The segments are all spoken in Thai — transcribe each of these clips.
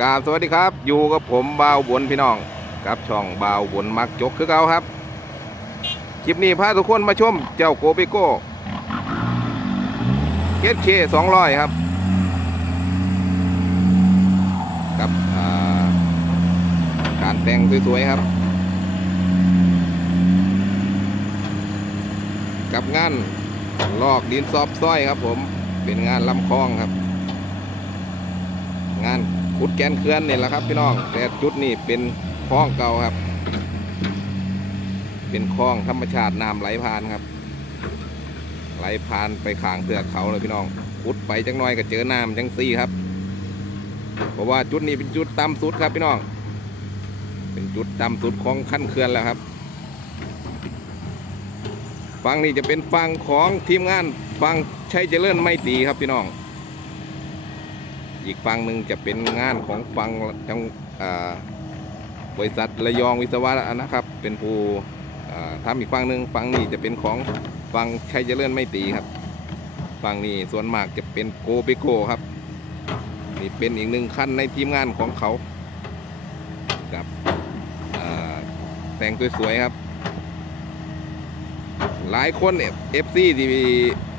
กราบสวัสดีครับ อยู่กับผมบ่าวบนพี่น้องกับช่องบ่าวบนมักจกคือเก่าครับ คลิปนี้พาทุกคนมาชมเจ้าโกเบโก้เกสเคสองร้อยครับกับการแต่งสวยๆครับ กับงานลอกดินซอบซ้อยครับผมเป็นงานลำคลองครับ งาน ขุดแกนเขื่อนนี่แหละครับพี่น้องแต่จุดนี้เป็นคลองเก่าครับ เป็นคลองธรรมชาติน้ำไหลผ่านครับ ไหลผ่านไปขางเทือกเขาเลยพี่น้องขุดไปจังน้อยก็เจอน้ำจังซี่ครับเพราะว่าจุดนี้เป็นจุดต่ำสุดครับพี่น้อง เป็นจุดต่ำสุดของขั้นเขื่อนแล้วครับฝั่งนี้จะเป็นฝั่งของทีมงานฝั่งชัยเจริญไม่ตีครับพี่น้อง อีกฝั่งหนึ่งจะเป็นงานของฝั่งจังบริษัทระยองวิศวะนะครับ เป็นผู้ทำอีกฝั่งหนึ่งฝั่งนี้จะเป็นของฝั่งชัยเจริญไม่ตีครับฝั่งนี้ส่วนมากจะเป็นโกเบโกครับ นี่เป็นอีกหนึ่งขั้นในทีมงานของเขากับแต่งสวยๆครับ หลายคนเอฟซีที่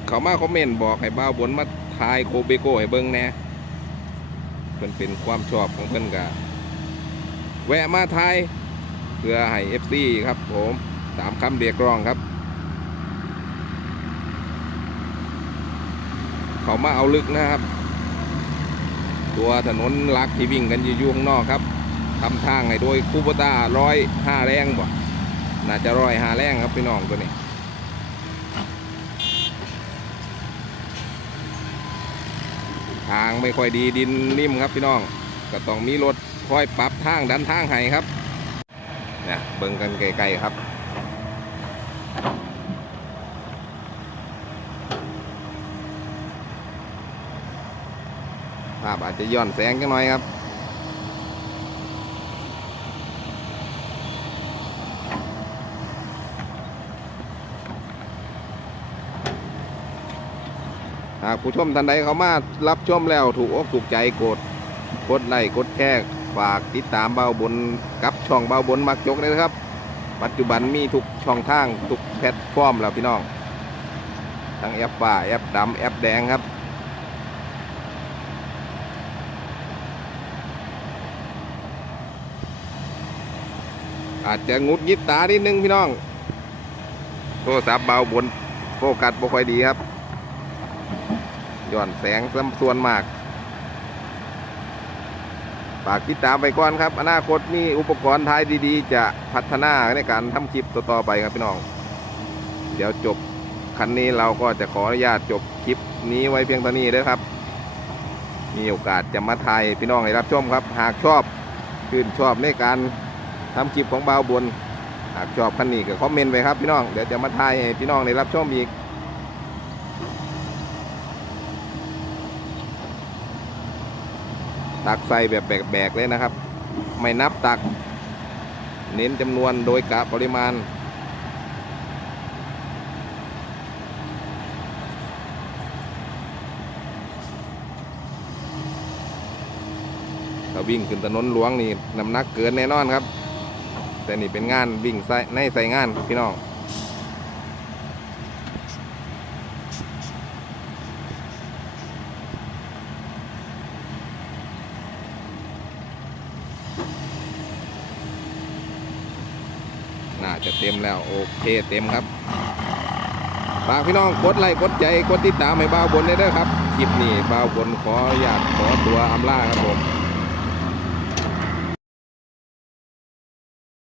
เขามาคอมเมนต์บอกให้บ้าบนมาทายโคเบโก้ให้เบิ้งแน่ เพิ่นเป็นความชอบของเพิ่นกะแวะมาไทยเพื่อให้เอฟซีครับผมตามคำเรียกร้องครับ เขามาเอาลึกนะครับ ตัวถนนลักที่วิ่งกันอยู่ยู่งนอกครับทำทางให้โดยคูโบต้าร้อยห้าแรงบ่น่าจะร้อยห้าแรงครับพี่น้องตัวนี้ ทางไม่ค่อยดีดินนิ่มครับพี่น้อง ก็ต้องมีรถคอยปรับทางดันทางให้ครับเนี่ยเบิ่งกันไกลๆครับภาพอาจจะย้อนแสงจังหน่อยครับ หากผู้ชมท่านใดเขามารับชมแล้วถูกอกถูกใจกดกดไลค์กดแชร์ฝากติดตามเบาบนกับช่องเบาบนมักจกเลยนะครับ ปัจจุบันมีทุกช่องทางทุกแพลตฟอร์มแล้วพี่น้องทั้งแอปป่าแอปดำแอปแดงครับอาจจะงุดยิดตานิดนึงพี่น้อง โทรศัพท์เบาบนโฟกัสบ่ค่อยดีครับ ย้อนแสงซ้ำส่วนมากฝากติดตามไปก่อนครับ อนาคตมีอุปกรณ์ท้ายดีๆ จะพัฒนาในการทำคลิปต่อๆไปครับพี่น้อง เดี๋ยวจบคันนี้เราก็จะขออนุญาตจบคลิปนี้ไว้เพียงเท่านี้เด้ครับ มีโอกาสจะมาถ่ายพี่น้องให้รับชมครับ หากชอบชื่นชอบในการทำคลิปของบ่าวบน หากชอบคันนี้ก็คอมเมนต์ไปครับพี่น้อง เดี๋ยวจะมาถ่ายให้พี่น้องได้รับชมอีก ตักใส่แบบแบกๆเลยนะครับ ไม่นับตัก เน้นจำนวนโดยกะปริมาณ ถ้าวิ่งขึ้นถนนหลวงนี่น้ำหนักเกินแน่นอนครับ แต่นี่เป็นงานวิ่งใส่ในใส่งานพี่น้อง น่าจะเต็มแล้วโอเคเต็มครับฝากพี่น้องกดไลค์กดใจกดติดตามให้บ่าวบนได้ด้อครับคลิปนี้บ่าวบนขออยากขอตัวอำลาครับผม